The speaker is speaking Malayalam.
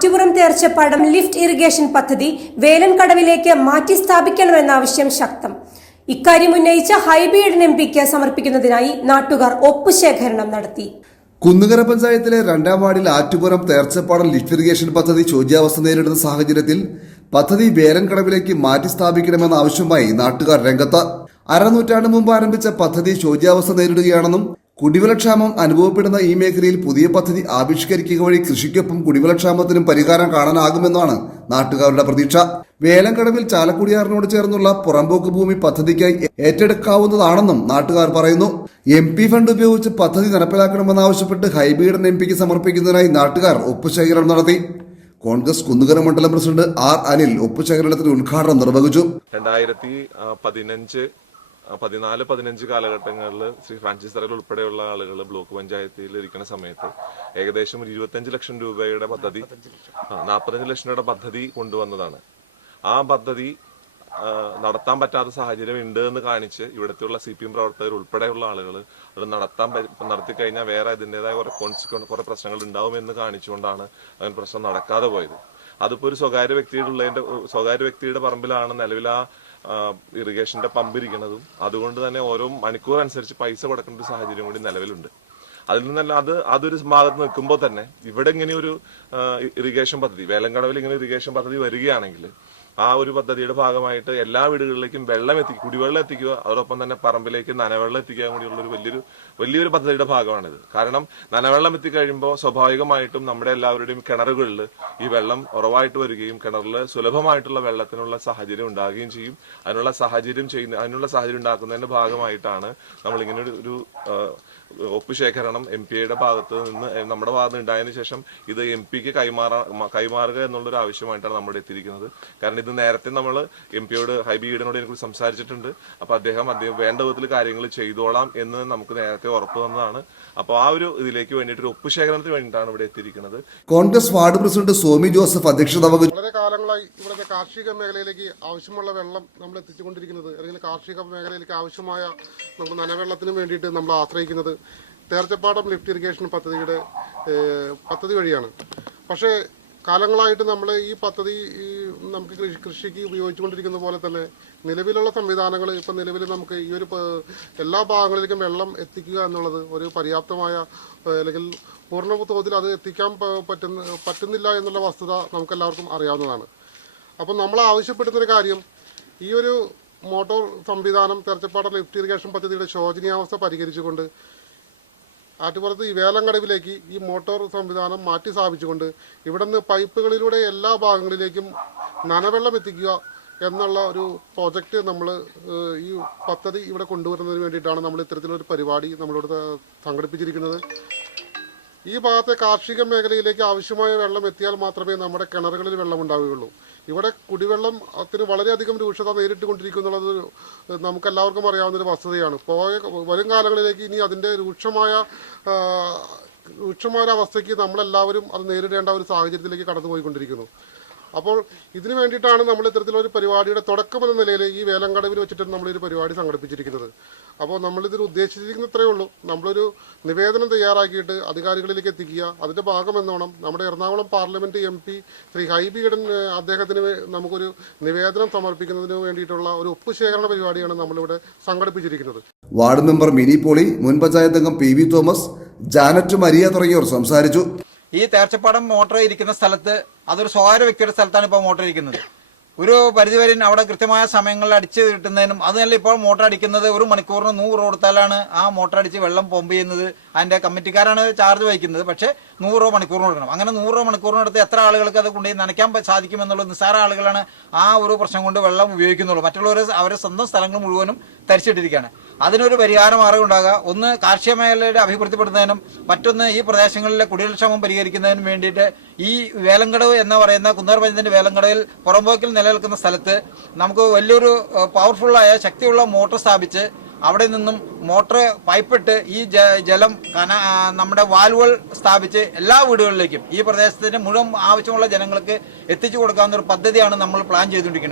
ആറ്റുപുറം തേർച്ചപ്പാടം ലിഫ്റ്റ് ഇറിഗേഷൻ പദ്ധതി വേലൻകടവിലേക്ക് മാറ്റി സ്ഥാപിക്കണമെന്ന ശക്തം. ഇക്കാര്യം ഉന്നയിച്ച ഹൈബീഡൻ എം പിക്ക് സമർപ്പിക്കുന്നതിനായി നാട്ടുകാർ ഒപ്പുശേഖരണം നടത്തി. കുന്നുകര പഞ്ചായത്തിലെ രണ്ടാം വാർഡിൽ ആറ്റുപുറം തേർച്ചപ്പാടം ലിഫ്റ്റ് ഇറിഗേഷൻ പദ്ധതി ചോദ്യാവസ്ഥ നേരിടുന്ന സാഹചര്യത്തിൽ പദ്ധതി വേലൻകടവിലേക്ക് മാറ്റി സ്ഥാപിക്കണമെന്ന ആവശ്യമായി നാട്ടുകാർ രംഗത്ത്. അരനൂറ്റാണ്ട് മുമ്പ് ആരംഭിച്ച പദ്ധതി ചോദ്യാവസ്ഥ നേരിടുകയാണെന്നും കുടിവെള്ളക്ഷാമം അനുഭവപ്പെടുന്ന ഈ മേഖലയിൽ പുതിയ പദ്ധതി ആവിഷ്കരിക്കുക വഴി കൃഷിക്കൊപ്പം കുടിവെള്ളക്ഷാമത്തിനും പരിഹാരം കാണാനാകുമെന്നാണ് നാട്ടുകാരുടെ പ്രതീക്ഷ. വേലങ്കടവിൽ ചാലക്കുടിയാറിനോട് ചേർന്നുള്ള പുറമ്പോക്ക് ഭൂമി പദ്ധതിക്കായി ഏറ്റെടുക്കാവുന്നതാണെന്നും നാട്ടുകാർ പറയുന്നു. എം പി ഫണ്ട് ഉപയോഗിച്ച് പദ്ധതി നടപ്പിലാക്കണമെന്നാവശ്യപ്പെട്ട് ഹൈബീഡൻ എം പിക്ക് സമർപ്പിക്കുന്നതിനായി നാട്ടുകാർ ഒപ്പുശേഖരണം നടത്തി. കോൺഗ്രസ് കുന്നുകര മണ്ഡലം പ്രസിഡന്റ് ആർ അനിൽ ഒപ്പുശേഖരണത്തിന്റെ ഉദ്ഘാടനം നിർവഹിച്ചു. രണ്ടായിരത്തി പതിനഞ്ച് പതിനാല് പതിനഞ്ച് കാലഘട്ടങ്ങളിൽ ശ്രീ ഫ്രാൻസിസ് തറയിൽ ഉൾപ്പെടെയുള്ള ആളുകൾ ബ്ലോക്ക് പഞ്ചായത്തിൽ ഇരിക്കുന്ന സമയത്ത് ഏകദേശം ഒരു ഇരുപത്തഞ്ച് ലക്ഷം രൂപയുടെ പദ്ധതി നാൽപ്പത്തഞ്ച് ലക്ഷം രൂപയുടെ പദ്ധതി കൊണ്ടുവന്നതാണ്. ആ പദ്ധതി നടത്താൻ പറ്റാത്ത സാഹചര്യം ഉണ്ട് എന്ന് കാണിച്ച് ഇവിടത്തെയുള്ള സി പി എം പ്രവർത്തകർ ഉൾപ്പെടെയുള്ള ആളുകൾ അത് നടത്താൻ നടത്തി കഴിഞ്ഞാൽ വേറെ അതിന്റെതായ കുറെ കോൺസിക്വൻ കുറെ പ്രശ്നങ്ങൾ ഉണ്ടാവുമെന്ന് കാണിച്ചുകൊണ്ടാണ് അങ്ങനെ പ്രശ്നം നടക്കാതെ പോയത്. അതിപ്പോ ഒരു സ്വകാര്യ വ്യക്തിയുടെ ഉള്ളതിന്റെ സ്വകാര്യ വ്യക്തിയുടെ പറമ്പിലാണ് നിലവിൽ ആ, ഇറിഗേഷന്റെ പമ്പ് ഇരിക്കുന്നതും അതുകൊണ്ട് തന്നെ ഓരോ മണിക്കൂർ അനുസരിച്ച് പൈസ കൊടുക്കേണ്ട ഒരു സാഹചര്യം കൂടി നിലവിലുണ്ട്. അതിൽ നിന്നല്ല അത് അതൊരു ഭാഗത്ത് നിൽക്കുമ്പോൾ തന്നെ ഇവിടെ ഇങ്ങനെ ഒരു ഇറിഗേഷൻ പദ്ധതി വേലങ്കടവിൽ ഇങ്ങനെ ഇറിഗേഷൻ പദ്ധതി വരികയാണെങ്കിൽ ആ ഒരു പദ്ധതിയുടെ ഭാഗമായിട്ട് എല്ലാ വീടുകളിലേക്കും വെള്ളം എത്തിക്കുക കുടിവെള്ളം എത്തിക്കുക അതോടൊപ്പം തന്നെ പറമ്പിലേക്ക് നനവെള്ളം എത്തിക്കുക കൂടിയുള്ള ഒരു വലിയൊരു വലിയൊരു പദ്ധതിയുടെ ഭാഗമാണിത്. കാരണം നനവെള്ളം എത്തിക്കഴിയുമ്പോൾ സ്വാഭാവികമായിട്ടും നമ്മുടെ എല്ലാവരുടെയും കിണറുകളിൽ ഈ വെള്ളം ഉറവായിട്ട് വരികയും കിണറിൽ സുലഭമായിട്ടുള്ള വെള്ളത്തിനുള്ള സാഹചര്യം ഉണ്ടാകുകയും ചെയ്യും. അതിനുള്ള സാഹചര്യം ചെയ്യുന്ന അതിനുള്ള സാഹചര്യം ഉണ്ടാക്കുന്നതിന്റെ ഭാഗമായിട്ടാണ് നമ്മൾ ഇങ്ങനെ ഒരു- ഒരു ശേഖരണം എം പി എയുടെ ഭാഗത്ത് നിന്ന് നമ്മുടെ ഭാഗത്ത് ഉണ്ടായതിനു ശേഷം ഇത് എം പിക്ക് കൈമാറാ കൈമാറുക എന്നുള്ളൊരു ആവശ്യമായിട്ടാണ് നമ്മൾ എത്തിയിരിക്കുന്നത്. കാരണം ഇത് നേരത്തെ നമ്മൾ എം പിയോട് ഹൈബി ഈഡനോട് എനിക്ക് സംസാരിച്ചിട്ടുണ്ട്. അപ്പൊ അദ്ദേഹം അദ്ദേഹം വേണ്ട വിധത്തിൽ കാര്യങ്ങൾ ചെയ്തോളാം എന്ന് നമുക്ക് നേരത്തെ ഉറപ്പ് തന്നതാണ്. അപ്പോൾ ആ ഒരു ഇതിലേക്ക് വേണ്ടിയിട്ട് ഒരു ഒപ്പ് ശേഖരണത്തിന് വേണ്ടിയിട്ടാണ് ഇവിടെ എത്തിയിരിക്കുന്നത്. കോൺഗ്രസ് വാർഡ് പ്രസിഡന്റ് സോമി ജോസഫ് അധ്യക്ഷത വളരെ കാലങ്ങളായി ഇവിടുത്തെ കാർഷിക മേഖലയിലേക്ക് ആവശ്യമുള്ള വെള്ളം നമ്മൾ എത്തിച്ചുകൊണ്ടിരിക്കുന്നത്. അല്ലെങ്കിൽ കാർഷിക മേഖലയിലേക്ക് ആവശ്യമായ നമുക്ക് നനവെള്ളത്തിനും വേണ്ടിയിട്ട് നമ്മൾ ആശ്രയിക്കുന്നത്. തേർച്ചപ്പാടം ലിഫ്റ്റ് ഇറിഗേഷൻ പദ്ധതിയുടെ പദ്ധതി വഴിയാണ്. പക്ഷേ കാലങ്ങളായിട്ട് നമ്മൾ ഈ പദ്ധതി ഈ നമുക്ക് കൃഷി കൃഷിക്ക് ഉപയോഗിച്ചുകൊണ്ടിരിക്കുന്ന പോലെ തന്നെ നിലവിലുള്ള സംവിധാനങ്ങൾ ഇപ്പം നിലവിൽ നമുക്ക് ഈ ഒരു എല്ലാ ഭാഗങ്ങളിലേക്കും വെള്ളം എത്തിക്കുക എന്നുള്ളത് ഒരു പര്യാപ്തമായ അല്ലെങ്കിൽ പൂർണ തോതിൽ അത് എത്തിക്കാൻ പറ്റുന്ന പറ്റുന്നില്ല എന്നുള്ള വസ്തുത നമുക്കെല്ലാവർക്കും അറിയാവുന്നതാണ്. അപ്പം നമ്മൾ ആവശ്യപ്പെടുന്നൊരു കാര്യം ഈ ഒരു മോട്ടോർ സംവിധാനം തെരച്ചപ്പാട ലിഫ്റ്റ് ഇറിഗേഷൻ പദ്ധതിയുടെ ശോചനീയാവസ്ഥ പരിഹരിച്ചുകൊണ്ട് ആറ്റുപുറത്ത് ഈ വേലങ്കടവിലേക്ക് ഈ മോട്ടോർ സംവിധാനം മാറ്റി സ്ഥാപിച്ചുകൊണ്ട് ഇവിടെ നിന്ന് പൈപ്പുകളിലൂടെ എല്ലാ ഭാഗങ്ങളിലേക്കും നനവെള്ളം എത്തിക്കുക എന്നുള്ള ഒരു പ്രോജക്റ്റ് നമ്മൾ ഈ പദ്ധതി ഇവിടെ കൊണ്ടുവരുന്നതിന് വേണ്ടിയിട്ടാണ് നമ്മൾ ഇത്തരത്തിലൊരു പരിപാടി നമ്മളിവിടെ സംഘടിപ്പിച്ചിരിക്കുന്നത്. ഈ ഭാഗത്തെ കാർഷിക മേഖലയിലേക്ക് ആവശ്യമായ വെള്ളം എത്തിയാൽ മാത്രമേ നമ്മുടെ കിണറുകളിൽ വെള്ളം ഉണ്ടാവുകയുള്ളൂ. ഇവിടെ കുടിവെള്ളം അത്തിന് വളരെയധികം രൂക്ഷത നേരിട്ട് കൊണ്ടിരിക്കുന്നുള്ളത് നമുക്കെല്ലാവർക്കും അറിയാവുന്ന ഒരു വസ്തുതയാണ്. പോയ വരും കാലങ്ങളിലേക്ക് ഇനി അതിന്റെ രൂക്ഷമായ രൂക്ഷമായ അവസ്ഥയ്ക്ക് നമ്മളെല്ലാവരും അത് നേരിടേണ്ട ഒരു സാഹചര്യത്തിലേക്ക് കടന്നുപോയിക്കൊണ്ടിരിക്കുന്നു. അപ്പോൾ ഇതിനു വേണ്ടിയിട്ടാണ് നമ്മൾ ഇത്തരത്തിലൊരു പരിപാടിയുടെ തുടക്കം എന്ന നിലയിൽ ഈ വേലങ്കടവിൽ വെച്ചിട്ട് നമ്മളൊരു പരിപാടി സംഘടിപ്പിച്ചിരിക്കുന്നത്. അപ്പോൾ നമ്മളിതിൽ ഉദ്ദേശിച്ചിരിക്കുന്ന ഇത്രയേ ഉള്ളൂ. നമ്മളൊരു നിവേദനം തയ്യാറാക്കിയിട്ട് അധികാരികളിലേക്ക് എത്തിക്കുക. അതിന്റെ ഭാഗമെന്നോണം നമ്മുടെ Ernakulam parliament M P Shri ഹൈബിയുടെ അദ്ദേഹത്തിന് നമുക്കൊരു നിവേദനം സമർപ്പിക്കുന്നതിന് വേണ്ടിയിട്ടുള്ള ഒരു ഒപ്പുശേഖരണ പരിപാടിയാണ് നമ്മളിവിടെ സംഘടിപ്പിച്ചിരിക്കുന്നത്. വാർഡ് മെമ്പർ മിനി പോളി മുൻ പഞ്ചായത്ത് അംഗം പി വി തോമസ് ജാനറ്റ് മരിയ തുടങ്ങിയവർ സംസാരിച്ചു. ഈ തേർച്ചപ്പാടം മോട്ടോർ ഇരിക്കുന്ന സ്ഥലത്ത് അതൊരു സ്വകാര്യ വ്യക്തിയുടെ സ്ഥലത്താണ് ഇപ്പോൾ മോട്ടർ ഇരിക്കുന്നത്. ഒരു പരിധിവരെ അവിടെ കൃത്യമായ സമയങ്ങളിൽ അടിച്ച് കിട്ടുന്നതിനും അതല്ല ഇപ്പോൾ മോട്ടർ അടിക്കുന്നത് ഒരു മണിക്കൂറിന് നൂറ് കൊടുത്താലാണ് ആ മോട്ടർ അടിച്ച് വെള്ളം പമ്പ് ചെയ്യുന്നത്. അതിന്റെ കമ്മിറ്റിക്കാരാണ് ചാർജ് വഹിക്കുന്നത്. പക്ഷേ നൂറ് രൂപ മണിക്കൂറിന് കൊടുക്കണം. അങ്ങനെ നൂറ് രൂപ മണിക്കൂറിനടുത്ത് എത്ര ആളുകൾക്ക് അത് കൊണ്ടുപോയി നനയ്ക്കാൻ സാധിക്കുമെന്നുള്ള നിസ്സാര ആളുകളാണ് ആ ഒരു പ്രശ്നം കൊണ്ട് വെള്ളം ഉപയോഗിക്കുന്നുള്ളൂ. മറ്റുള്ളവർ അവരെ സ്വന്തം സ്ഥലങ്ങൾ മുഴുവനും തരിച്ചിട്ടിരിക്കുകയാണ് അതിനൊരു പരിഹാര മാർഗം ഉണ്ടാകുക ഒന്ന് കാർഷിക മേഖലയുടെ അഭിവൃദ്ധിപ്പെടുന്നതിനും മറ്റൊന്ന് ഈ പ്രദേശങ്ങളിലെ കുടിവെള്ളക്ഷമം പരിഹരിക്കുന്നതിനും വേണ്ടിയിട്ട് ഈ വേലങ്കടവ് എന്ന് പറയുന്ന കുന്നൂർ പഞ്ചായത്തിന്റെ വേലങ്കടവിൽ പുറമ്പോക്കിൽ നിലനിൽക്കുന്ന സ്ഥലത്ത് നമുക്ക് വലിയൊരു പവർഫുള്ളായ ശക്തിയുള്ള മോട്ടോർ സ്ഥാപിച്ച് അവിടെ നിന്നും മോട്ടർ പൈപ്പിട്ട് ഈ ജലം കന നമ്മുടെ വാൽവുകൾ സ്ഥാപിച്ച് എല്ലാ വീടുകളിലേക്കും ഈ പ്രദേശത്തിന് മുഴുവൻ ആവശ്യമുള്ള ജനങ്ങൾക്ക് എത്തിച്ചു കൊടുക്കാവുന്ന ഒരു പദ്ധതിയാണ് നമ്മൾ പ്ലാൻ ചെയ്തുകൊണ്ടിരിക്കുന്നത്.